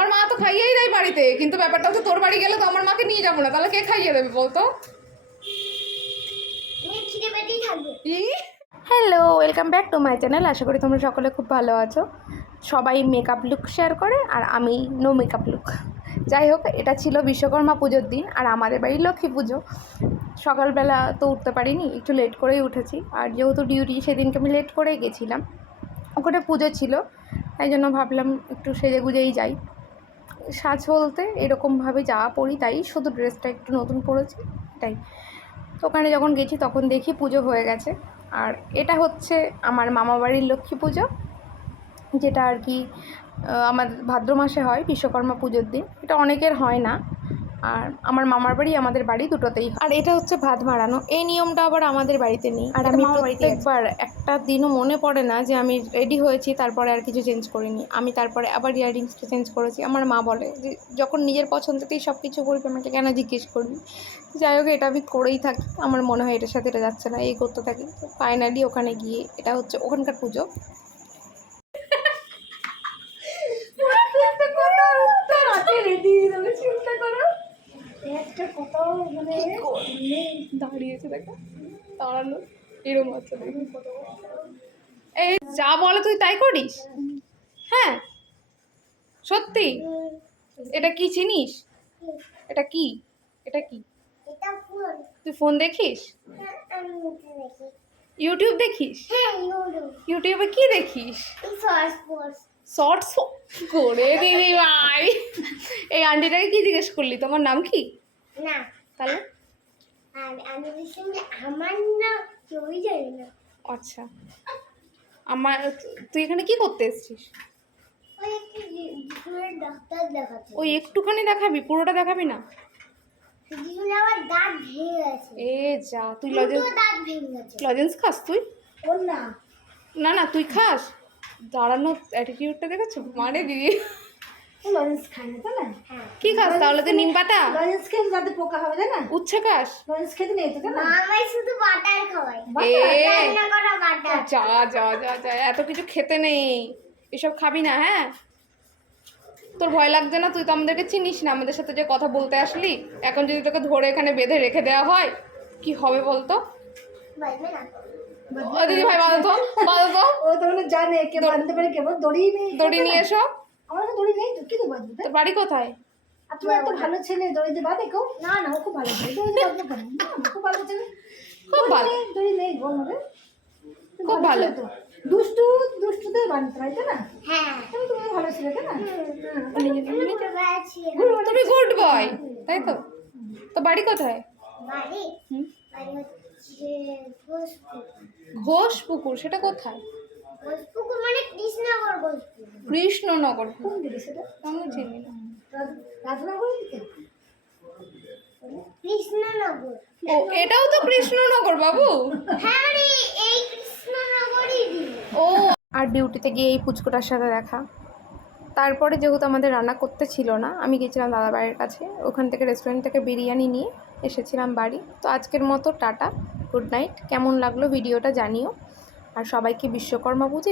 আমার মা তো খাইয়েই দেয় বাড়িতে, কিন্তু ব্যাপারটা হচ্ছে তোর বাড়ি গেলে তো আমার মাকে নিয়ে যাবো না, তাহলে কে খাইয়ে দেবে বলতো? Hello, welcome back to my channel. আশা করি তোমরা সকলে খুব ভালো আছো। সবাই মেকআপ লুক শেয়ার করে আর আমি নো মেকআপ লুক। যাই হোক, এটা ছিল বিশ্বকর্মা পুজোর দিন আর আমাদের বাড়ির লক্ষ্মী পুজো। সকালবেলা তো উঠতে পারিনি, একটু লেট করেই উঠেছি। আর যেহেতু ডিউটি সেদিনকে আমি লেট করেই গেছিলাম, ওখানে পুজো ছিল, তাই জন্য ভাবলাম একটু সেজে গুজেই যাই। সাজ বলতে এরকমভাবে যা পরি তাই, শুধু ড্রেসটা একটু নতুন পরেছি তাই। তো ওখানে যখন গেছি তখন দেখি পুজো হয়ে গেছে। আর এটা হচ্ছে আমার মামাবাড়ির লক্ষ্মী পুজো, যেটা আর কি আমাদের ভাদ্র মাসে হয় বিশ্বকর্মা পুজোর দিন। এটা অনেকের হয় না, আর আমার মামার বাড়ি আমাদের বাড়ি দুটোতেই। আর এটা হচ্ছে ভাত মারানো, এই নিয়মটা আবার আমাদের বাড়িতে নেই। আর আমি প্রত্যেকবার একটা দিনও মনে পড়ে না যে আমি রেডি হয়েছি তারপরে আর কিছু চেঞ্জ করিনি। আমি তারপরে আবার ইয়াররিংসটা চেঞ্জ করেছি। আমার মা বলে যে যখন নিজের পছন্দতেই সব কিছু করবি আমাকে কেন জিজ্ঞেস করবি। যাই হোক, এটা আমি করেই থাকি। আমার মনে হয় এটার সাথে এটা যাচ্ছে না, এই করতে থাকি। ফাইনালি ওখানে গিয়ে, এটা হচ্ছে ওখানকার পুজো। দাঁড়িয়েছে দেখো, দাঁড়ানো এরকম হচ্ছে। এই যা বলে তুই তাই করিস? হ্যাঁ সত্যি? এটা কি চিনিস? এটা কি? এটা কি? তুই ফোন দেখিস? ইউটিউব দেখিস? ইউটিউবে কি দেখিস? শর্টস করে দিদি ভাই। এই আন্টিটাকে কি জিজ্ঞেস করলি তোমার নাম কি? না তাহলে আমার না কেউই জানে না। আচ্ছা, আমার তুই এখানে কি করতে এসেছিস? ওই একটুখানি দেখাবি, পুরোটা দেখাবি না? এ যা, তুই লজেন্স খাস তুই? না না তুই খাস? দাঁড়ানো অ্যাটিটিউডটা দেখেছো মানে দিদি। লজেন্স খাই না তো না। কি খাস তাহলে? তুই নিম পাতা? লজেন্স খেলে যাতে পোকা হবে তাই না? উচ্ছে খাস? লজেন্স খেতে নেই তো তাই না? মামাই শুধু বাটার খাওয়ায়। রান্না করা বাটার। যা যা যা যা, এত কিছু খেতে নেই, এসব খাবি না। হ্যাঁ, তোর ভয় লাগছে না? তুই তো আমাদেরকে চিনিস না, আমাদের সাথে যে কথা বলতে আসলি, এখন যদি তোকে ধরে এখানে বেঁধে রেখে দেওয়া হয় কি হবে বলতো? ও দিদি ভাই বাঁধো তো, বাঁধো তো। ও তাহলে জানে কে বাঁধতে পারে, কেবল দড়ি নেই। দড়ি নিয়ে এসো। আমার তো দড়ি নেই, কি তো বাঁধবে? তোর বাড়ি কোথায়? আর তুমি এত ভালো ছেলে, দড়িতে বাঁধে কেউ? না না, ও খুব ভালো ছেলে, দড়িতে বাঁধতে পারে না। খুব ভালো ছেলে, খুব ভালো, দড়ি নেই গো আমাদের। খুব ভালো। দুষ্টু দুষ্টুতে বাঁধতে পারে তাই না? হ্যাঁ তুমি ভালো ছেলে তাই না? তুমি গুড বয়, তাই তো? তো বাড়ি কোথায়? বাড়ি হুম, বাড়ি হচ্ছে ঘোষপুকুর। ঘোষপুকুর, সেটা কোথায়? ঘোষপুকুর মানে কৃষ্ণনগর ঘোষপুকুর। কৃষ্ণনগর, কোন দিকে সেটা? আমি চিনি না। রাজনগরের দিকে? কৃষ্ণনগর। ও এটাও তো কৃষ্ণনগর বাবু। হ্যাঁ মানে এই কৃষ্ণনগরই দিই। ও, আর ডিউটিতে গিয়ে এই পুচকোটার সাথে দেখা। তারপরে যেহেতু আমাদের রান্না করতে ছিল না, আমি গেছিলাম দাদাবাড়ির কাছে, ওখান থেকে রেস্টুরেন্ট থেকে বিরিয়ানি নিয়ে এসেছিলাম বাড়ি। তো আজকের মতো টাটা, গুড নাইট। কেমন লাগলো ভিডিওটা জানিও, আর সবাইকে বিশ্বকর্মা পুজো